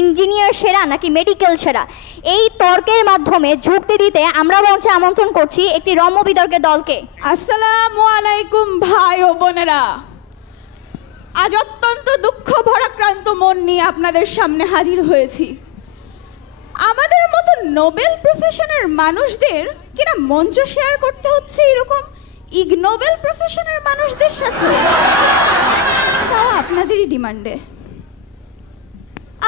Engineer সেরা নাকি medical সেরা, এই তর্কের মাধ্যমে যুক্তি দিতে আমরা মঞ্চে আমন্ত্রণ করছি একটি রম্য বিতর্কের দলকে। আসসালামু আলাইকুম ভাই ও বোনেরা, আজ অত্যন্ত দুঃখ ভরাক্রান্ত মন নিয়ে আপনাদের সামনে হাজির হয়েছি। আমাদের মতো নোবেল প্রফেশনের মানুষদের কিনা মঞ্চ শেয়ার করতে হচ্ছে এরকম ইগনোবেল প্রফেশনের মানুষদের সাথে, তাও আপনাদেরই ডিমান্ডে।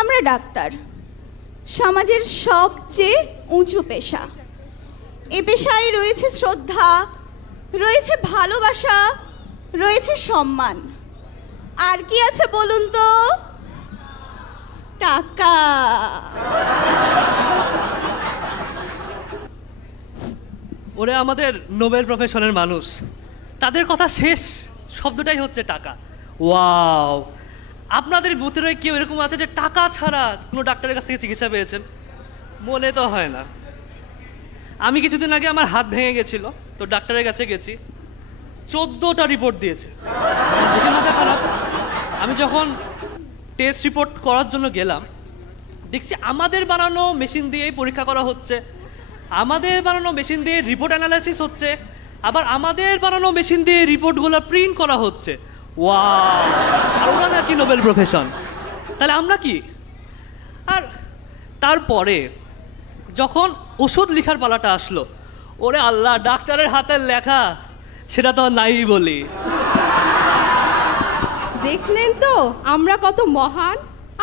আমরা ডাক্তার, সমাজের সবচেয়ে উঁচু পেশা। এ পেশায় রয়েছে শ্রদ্ধা, রয়েছে ভালোবাসা, রয়েছে সম্মান, আর কি আছে বলুন তো? টাকা। ওরে আমাদের নোবেল প্রফেশনের মানুষ, তাদের কথা শেষ শব্দটাই হচ্ছে টাকা। ওয়াও, আপনাদের ভিতরে কেউ এরকম আছে যে টাকা ছাড়া কোনো ডাক্তারের কাছ থেকে চিকিৎসা পেয়েছেন? মনে তো হয় না। আমি কিছুদিন আগে আমার হাত ভেঙে গেছিল, তো ডাক্তারের কাছে গেছি, 14টা রিপোর্ট দিয়েছে। দেখে মাথা খারাপ। আমি যখন টেস্ট রিপোর্ট করার জন্য গেলাম, দেখছি আমাদের বানানো মেশিন দিয়েই পরীক্ষা করা হচ্ছে, আমাদের বানানো মেশিন দিয়ে রিপোর্ট অ্যানালাইসিস হচ্ছে, আবার আমাদের বানানো মেশিন দিয়ে রিপোর্টগুলো প্রিন্ট করা হচ্ছে। ওয়াও, আর ওরা নাকি নোবেল প্রফেশন, তাহলে আমরা কি? আর তারপরে যখন ওষুধ লেখার পালাটা আসলো, ওরে আল্লাহ, ডাক্তারের হাতের লেখা সেটা তো নাই বলি। দেখলেন তো আমরা কত মহান।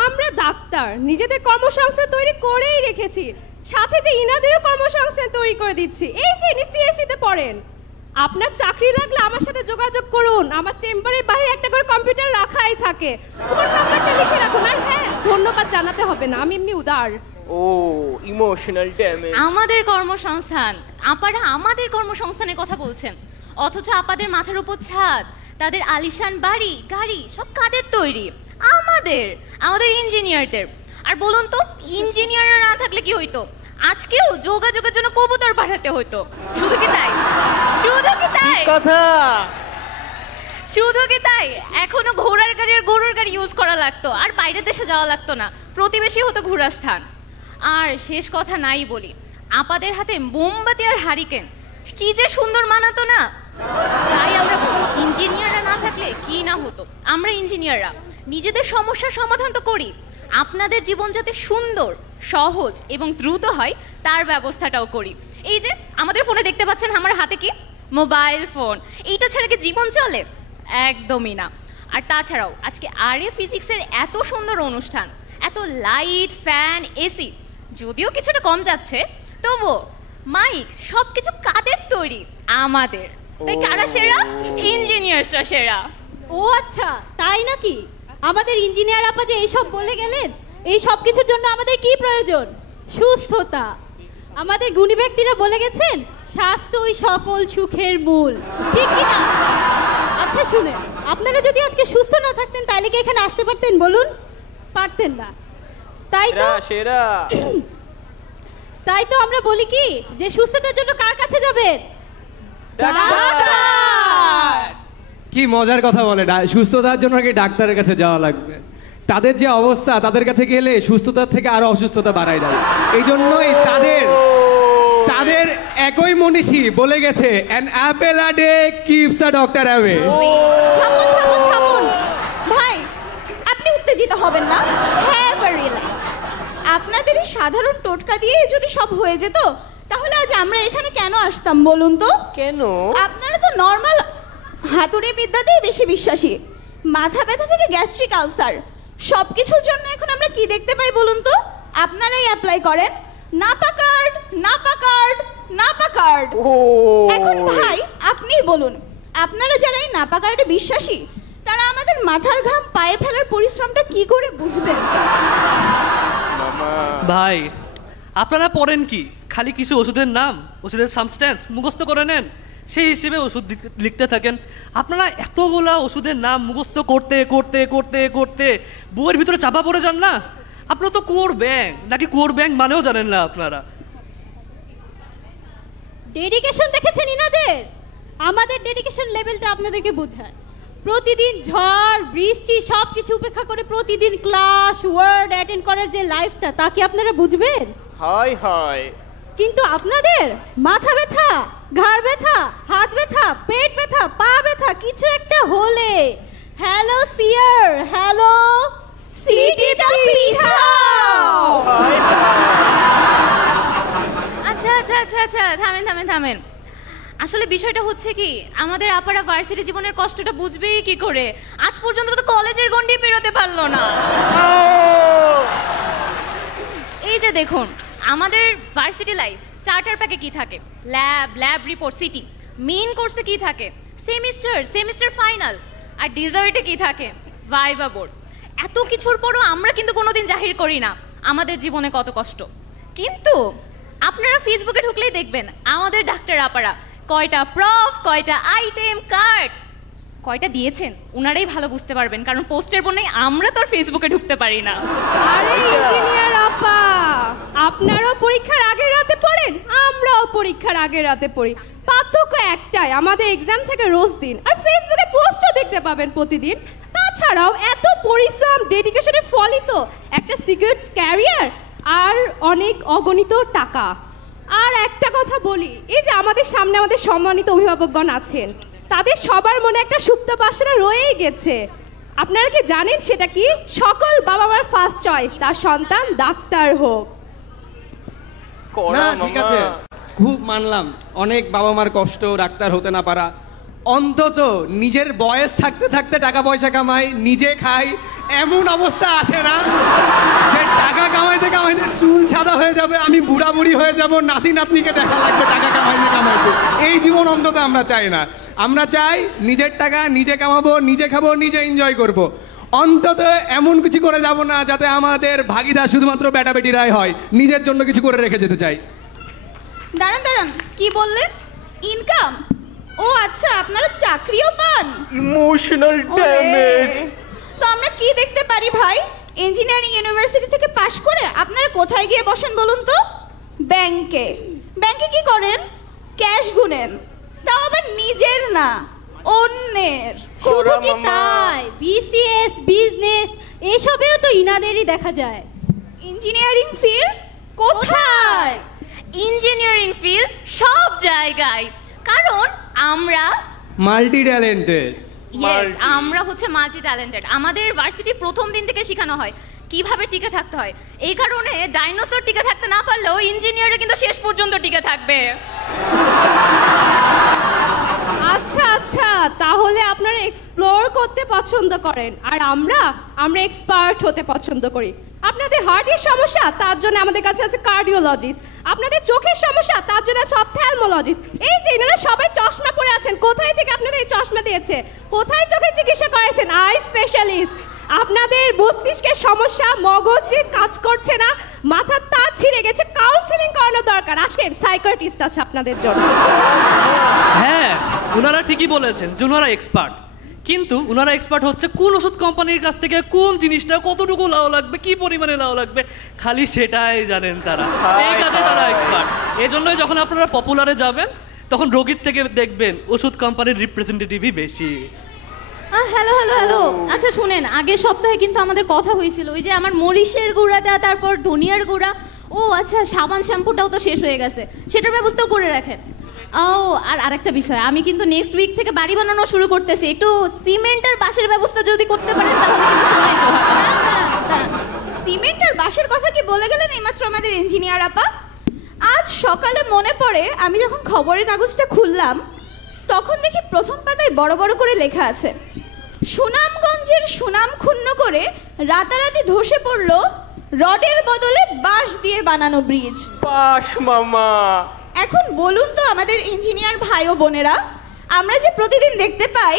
আমরা ডাক্তার, নিজেদের কর্মসংস্থান তৈরি করেই রেখেছি, সাথে যে ইনাদেরও কর্মসংস্থান তৈরি করে দিচ্ছি। এই যে সিএসসিতে পড়েন, আপনার চাকরি লাগলে আমার সাথে যোগাযোগ করুন। আমার চেম্বারের বাইরে একটা করে কম্পিউটার রাখাই থাকে, ফোন নাম্বারটা লিখে রাখুন। আর হ্যাঁ, ধন্যবাদ জানাতে হবে না, আমি এমনি উদার। ও ইমোশনাল ড্যামেজ। আমাদের কর্মসংস্থান, আপারা আমাদের কর্মসংস্থানের কথা বলছেন, অথচ আপাদের মাথার উপর ছাদ, তাদের আলিশান বাড়ি গাড়ি সব কাদের তৈরি? আমাদের ইঞ্জিনিয়ারদের। আর বলুন তো, ইঞ্জিনিয়াররা না থাকলে কি হইতো? আজকেও যোগাযোগের জন্য কবুতর পাঠাতে হতো। শুধু কি তাই? শুধু কি তাই? এখনো ঘোড়ার গাড়ি আর গরুর গাড়ি ইউজ করা লাগতো, আর বাইরের দেশে যাওয়া লাগতো না, প্রতিবেশী হতো ঘোড়া স্থান। আর শেষ কথা নাই বলি, আপাদের হাতে মোমবাতি আর হারিকেন কি যে সুন্দর মানাতো না। তাই আমরা বলি, ইঞ্জিনিয়াররা না থাকলে কি না হতো। আমরা ইঞ্জিনিয়াররা নিজেদের সমস্যার সমাধান তো করি, আপনাদের জীবন যাতে সুন্দর, সহজ এবং দ্রুত হয় তার ব্যবস্থাটাও করি। এই যে আমাদের ফোনে দেখতে পাচ্ছেন, আমার হাতে কি মোবাইল ফোন, এইটা ছাড়া কি জীবন চলে? একদমই না। আর তাছাড়াও আজকে আরএ ফিজিক্সের এত সুন্দর অনুষ্ঠান, এত লাইট, ফ্যান, এসি, যদিও কিছুটা কম যাচ্ছে, তবুও মাইক সব কিছু কাদের তৈরি? আমাদের। তাই কারা সেরা? ইঞ্জিনিয়ার্সরা সেরা। ও আচ্ছা, তাই নাকি? আমাদের ইঞ্জিনিয়ার আপা যে এইসব বলে গেলেন, এই সব কিছুর জন্য আমাদের কি প্রয়োজন? সুস্থতা। আমাদের গুণী ব্যক্তিরা বলে গেছেন, স্বাস্থ্যই সকল সুখের মূল, ঠিক কি না? আচ্ছা শুনেন, আপনারা যদি আজকে সুস্থ না থাকতেন তাহলে কি এখানে আসতে পারতেন বলুন? পারতেন না। তাই তো আমরা বলি কি, যে সুস্থতার জন্য কার কাছে যাবেন? কি মজার কথা বলে, সুস্থতার জন্য নাকি ডাক্তারের কাছে যাওয়া লাগবে। তাদের যে অবস্থা, তাদের কাছে গেলে সুস্থতার থেকে আরো অসুস্থতা বাড়ায় যায়। এই জন্যই তাদের একই মনীষী বলে গেছে, an apple a day keeps a doctor away। থামুন ভাই, আপনি উত্তেজিত হবেন না। Have a relax. আপনাদের এই সাধারণ টোটকা দিয়ে যদি সব হয়ে যেত, তাহলে আজ আমরা এখানে কেন আসতাম বলুন তো? কেন? আপনারা তো নর্মাল হাতুড়ি বিদ্যাতেই বেশি বিশ্বাসী। মাথা ব্যথা থেকে গ্যাস্ট্রিক আলসার, সব কিছুর জন্য এখন আমরা কি দেখতে পাই বলুন তো? আপনারাই অ্যাপ্লাই করেন Napa card, Napa card, Napa card. এখন ভাই আপনিই বলুন, আপনারা যারা এই নাপা কার্ডে বিশ্বাসী, তারা আমাদের মাথার ঘাম পায়ে ফেলার পরিশ্রমটা কি করে বুঝবেন? ভাই, আপনারা পড়েন কি? খালি কিছু ওষুধের নাম, ওষুধের সাবস্ট্যান্স মুখস্থ করে নেন, সেই হিসেবে ওষুধ লিখতে থাকেন। আপনারা এতগুলা ওষুধের নাম মুখস্থ করতে করতে করতে করতে বইয়ের ভিতরে চাপা পড়ে যান না? আপনারা তো কোর ব্যাংক নাকি কোর ব্যাংক মানেও জানেন না আপনারা। ডেডিকেশন দেখেছেন ইনাদের? আমাদের ডেডিকেশন লেভেলটা আপনাদেরকে বোঝায়। প্রতিদিন ঝড় বৃষ্টি সব কিছু উপেক্ষা করে প্রতিদিন ক্লাস ওয়ার্ড অ্যাটেন্ড করার যে লাইফটা তা কি আপনারা বুঝবেন? High high. কিন্তু আপনাদের মাথা ব্যথা, ঘাড় ব্যথা, হাত ব্যথা, পেট ব্যথা, পা ব্যথা কিছু একটা হলে হ্যালো সিয়ার, হ্যালো সিটিটা পিছাও। আচ্ছা আচ্ছা আচ্ছা আচ্ছা, থামেন থামেন থামেন। আসলে বিষয়টা হচ্ছে কি, আমাদের আপারা ভার্সিটি জীবনের কষ্টটা বুঝবেই কি করে? আজ পর্যন্ত তো কলেজের গণ্ডি পেরোতে পারলো না। এই যে দেখুন, আমাদের ভার্সিটি লাইফ স্টার্টার প্যাকে কি থাকে? Lab report, city. মেইন কোর্সে কি থাকে? Semester final. আর ডিজার্টে কি থাকে? Viva board. এত কিছুর পরও আমরা কিন্তু কোনোদিন জাহির করি না আমাদের জীবনে কত কষ্ট। কিন্তু আপনারা ফেসবুকে ঢুকলেই দেখবেন আমাদের ডাক্তার আপারা কয়টা প্রফ, কয়টা আইটেম কার্ড, কয়টা দিয়েছেন উনারাই ভালো বুঝতে পারবেন, কারণ পোস্টের বনেই আমরা তো আর ফেসবুকে ঢুকতে পারি না। আরে ইঞ্জিনিয়ার আপা, আপনারাও পরীক্ষার আগের রাতে পড়েন, আমরাও পরীক্ষার আগের রাতে পড়ি। পার্থক্য একটাই, আমাদের এক্সাম থেকে রোজ দিন, আর ফেসবুকে পোস্টও দেখতে পাবেন প্রতিদিন। তাছাড়াও এত পরিশ্রম ডেডিকেশনের ফলই তো একটা সিকিউর ক্যারিয়ার আর অনেক অগণিত টাকা। আর একটা কথা বলি, এই যে আমাদের সামনে আমাদের সম্মানিত অভিভাবকগণ আছেন, তাদের সবার মনে একটা সুপ্ত বাসনা রয়েই গেছে। আপনারা কি জানেন সেটা কি? সকল বাবা মার ফার্স্ট চয়েস তার সন্তান ডাক্তার হোক। না ঠিক আছে, খুব মানলাম অনেক বাবা মার কষ্ট ডাক্তার হতে না পারা। অন্তত নিজের বয়স থাকতে থাকতে টাকা পয়সা কামাই, নিজে খাই, এমন অবস্থা আসে না যে টাকা কামাইতে কামাইতে চুল সাদা হয়ে যাবে, আমি বুড়া বুড়ি হয়ে যাব, নাতি নাতনিকে দেখা লাগবে টাকা কামাইতে কামাইতে। এই জীবন অন্তত আমরা চাই না। আমরা চাই নিজের টাকা নিজে কামাবো, নিজে খাবো, নিজে এনজয় করব। অন্তত এমন কিছু করে যাব না যাতে আমাদের ভাগিদার শুধুমাত্র বেটা বেটিরাই হয়। নিজের জন্য কিছু করে রেখে যেতে চাই। দাঁড়ান দাঁড়ান, কি বললেন? ইনকাম? ও আচ্ছা, আপনারা চাকরিও পান? Emotional damage. তো আমরা কি দেখতে পারি ভাই? ইঞ্জিনিয়ারিং ইউনিভার্সিটি থেকে পাশ করে আপনারা কোথায় গিয়ে বসেন বলুন তো? ব্যাংকে। ব্যাংকে কি করেন? ক্যাশ গুনেন, তাও আবার নিজের না, অন্যের। শুধু কি তাই, বিসিএস, বিজনেস এসবেও তো ইনাদেরই দেখা যায়। ইঞ্জিনিয়ারিং ফিল্ড কোথায়? ইঞ্জিনিয়ারিং ফিল্ড সব জায়গায়, কারণ আমরা মাল্টি ট্যালেন্টেড। আমরা হচ্ছে মাল্টি ট্যালেন্টেড। আমাদের ভার্সিটি প্রথম দিন থেকে শেখানো হয় কিভাবে টিকে থাকতে হয়। এই কারণে ডাইনোসর টিকে থাকতে না পারলেও ইঞ্জিনিয়ারে কিন্তু শেষ পর্যন্ত টিকে থাকবে। আচ্ছা আচ্ছা, তাহলে আপনারা এক্সপ্লোর করতে পছন্দ করেন, আর আমরা এক্সপার্ট হতে পছন্দ করি। আপনাদের হার্টের সমস্যা, তার জন্য আমাদের কাছে আছে কার্ডিওলজিস্ট। আপনাদের চোখের সমস্যা, তার জন্য আছে অপথ্যালমোলজিস্ট। এই যে এনারা সবাই চশমা পরে আছেন, কোথায় থেকে আপনাদের এই চশমা দিয়েছে? কোথায় চোখের চিকিৎসা করেছেন? Eye specialist. আপনাদের মস্তিষ্কের সমস্যা, মগজে কাজ করছে না, মাথার তার ছিঁড়ে গেছে, কাউন্সিলিং করানো দরকার, আসেন সাইকিয়াট্রিস্ট আছে আপনাদের জন্য। হ্যাঁ, ওনারা ঠিকই বলেছেন যে ওনারা এক্সপার্ট, কিন্তু ওনারা এক্সপার্ট হচ্ছে কোন ওষুধ কোম্পানির কাছ থেকে কোন জিনিসটা কতটুকু লাও লাগবে, কি পরিমাণে লাও লাগবে, খালি সেটাই জানেন তারা। এই কাজে তারা এক্সপার্ট। এই জন্যই যখন আপনারা পপুলারে যাবেন তখন রোগীর থেকে দেখবেন ওষুধ কোম্পানির রিপ্রেজেন্টেটিভই বেশি। হ্যালো হ্যালো হ্যালো, আচ্ছা শুনেন, আগের সপ্তাহে কিন্তু আমাদের কথা হয়েছিল ওই যে আমার মরিচের গুঁড়াটা, তারপর ধনিয়ার গুঁড়া, ও আচ্ছা সাবান শ্যাম্পুটাও তো শেষ হয়ে গেছে, সেটার ব্যবস্থাও করে রাখেন। ও আর আরেকটা বিষয়, আমি কিন্তু নেক্সট উইক থেকে বাড়ি বানানো শুরু করতেছি, একটু সিমেন্ট আর বাঁশের ব্যবস্থা যদি করতে পারেন তাহলে কিন্তু সময় হবে। সিমেন্ট আর বাঁশের কথা কি বলে গেলেন এইমাত্র আমাদের ইঞ্জিনিয়ার আপা? আজ সকালে মনে পড়ে আমি যখন খবরের কাগজটা খুললাম তখন দেখি প্রথম পাতায় বড় বড় করে লেখা আছে, সুনামগঞ্জের সুনাম ক্ষুণ্ণ করে রাতারাতি ধসে পড়ল রডের বদলে বাঁশ দিয়ে বানানো ব্রিজ। বাস মামা। এখন বলুন তো আমাদের ইঞ্জিনিয়ার ভাই ও বোনেরা, আমরা যে প্রতিদিন দেখতে পাই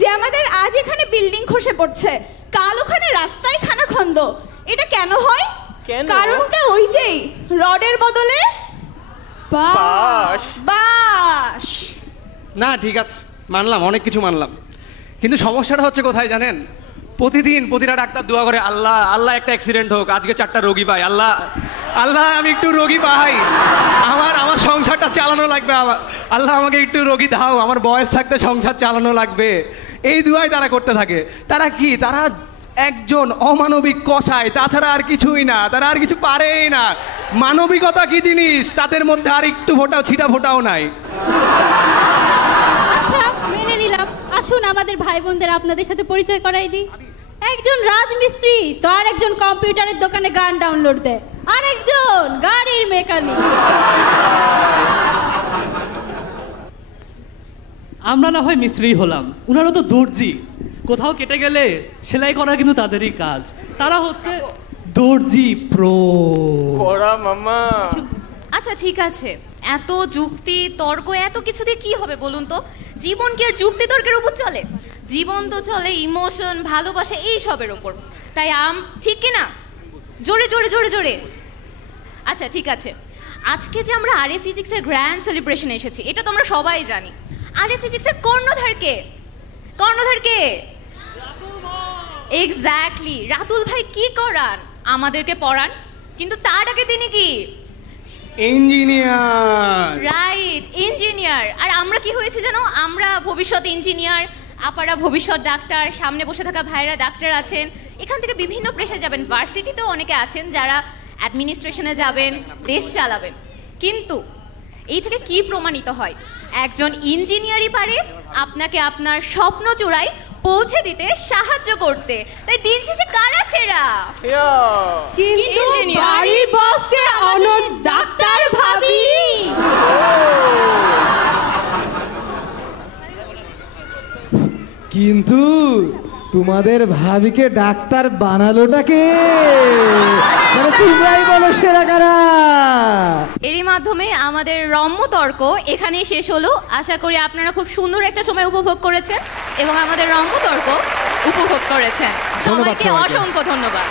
যে আমাদের আজ এখানে বিল্ডিং খসে পড়ছে, কাল ওখানে রাস্তায় খানাখন্দ, এটা কেন হয়? কেন? কারণটা ওই যেই রডের বদলে বাস। বাঁশ। না ঠিক আছে, মানলাম, অনেক কিছু মানলাম, কিন্তু সমস্যাটা হচ্ছে কোথায় জানেন? প্রতিটা ডাক্তার দোয়া করে, আল্লাহ আল্লাহ একটা অ্যাক্সিডেন্ট হোক, আজকে 4টা রোগী পাই, আল্লাহ আল্লাহ আমি একটু রোগী পাই, আমার সংসারটা চালানো লাগবে, আল্লাহ আমাকে একটু রোগী দাও, আমার বয়স থাকতে সংসার চালানো লাগবে। এই দুয়াই তারা করতে থাকে। তারা কি, তারা একজন অমানবিক কসাই, তাছাড়া আর কিছুই না, তারা আর কিছু পারেই না। মানবিকতা কি জিনিস তাদের মধ্যে আর একটু ছিটা ফোটাও নাই। আচ্ছা মেনে নিলাম, আসুন আমাদের ভাই বোনদের আপনাদের সাথে পরিচয় করাই দিই। একজন রাজমিস্ত্রি তো আর একজন কম্পিউটারের দোকানে গান ডাউনলোড দেয়, আর একজন গাড়ির মেকানিক। আমরা না হয় মিস্ত্রি হলাম, ওনারা তো দর্জি। কোথাও কেটে গেলে সেলাই করা কিন্তু তাদেরই কাজ। তারা হচ্ছে দর্জি প্রো। করা মামা। আচ্ছা ঠিক আছে, এত যুক্তি তর্ক এত কিছু দিয়ে কি হবে বলুন তো? জীবন কি আর যুক্তি তর্কের উপর চলে? জীবন তো চলে ইমোশন, ভালোবাসা, এই সবের উপর। তাই ঠিক কি না? জোরে জোরে জোরে জোরে। আচ্ছা ঠিক আছে, আজকে যে আমরা আরএ ফিজিক্সের গ্র্যান্ড সেলিব্রেশনে এসেছি এটা তো আমরা সবাই জানি। আরএ ফিজিক্সের কর্ণধার কে? কর্ণধার কে? এক্স্যাক্টলি, রাতুল ভাই কি করান? আমাদেরকে পড়ান, কিন্তু তার আগে তিনি কি? ইঞ্জিনিয়ার। Right, engineer. আর আমরা কি হয়েছে জানো? আমরা ভবিষ্যৎ ইঞ্জিনিয়ার, আপারা ভবিষ্যৎ ডাক্তার, সামনে বসে থাকা ভাইরা ডাক্তার আছেন। এখান থেকে বিভিন্ন পেশায় যাবেন, ভার্সিটিতেও অনেকে আছেন যারা অ্যাডমিনিস্ট্রেশনে যাবেন, দেশ চালাবেন। কিন্তু এই থেকে কি প্রমাণিত হয়? একজন ইঞ্জিনিয়ারই পারে আপনাকে আপনার স্বপ্ন চূড়ায় পৌঁছে দিতে সাহায্য করতে। তাই দিন শেষে কারা সেরা? কিন্তু Engineer। বাড়ির বস যে অনন ডাক্তার ভাবি। কিন্তু তোমাদের ভাবিকে ডাক্তার বানালোটা কে? মানে তোমরাই বলো সেরা কারা? এরই মাধ্যমে আমাদের রম্য তর্ক এখানেই শেষ হলো। আশা করি আপনারা খুব সুন্দর একটা সময় উপভোগ করেছেন এবং আমাদের রম্য তর্ক উপভোগ করেছেন। ধন্যবাদ সবাইকে সবাইকে। অসংখ্য ধন্যবাদ।